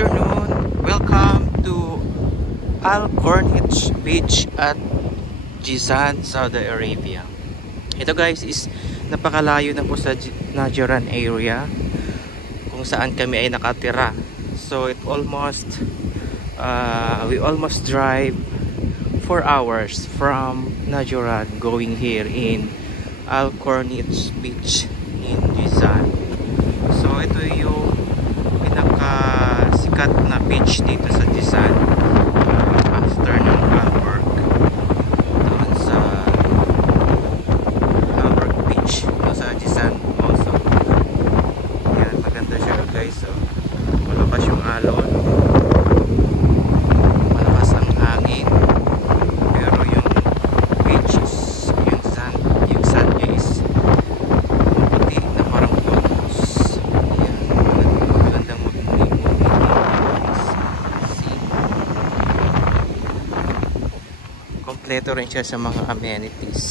afternoon. Welcome to Al Corniche Beach at Jizan, Saudi Arabia. Ito guys is napakalayo na po sa Najran area kung saan kami ay nakatira. So it almost we almost drive 4 hours from Najran going here in Al Corniche Beach in Jizan. So ito yung pinakasikat na beach dito sa Jizan after ng Halberg. Doon sa Halberg Beach sa Jizan also. Yan, maganda siya guys. So, malakas yung alon, malakas ang hangin, pero yung beach is, yung sand niya is maputi na parang pulmos. Yan, magandang magmuli-muli guys. See, kompleto rin siya sa mga amenities.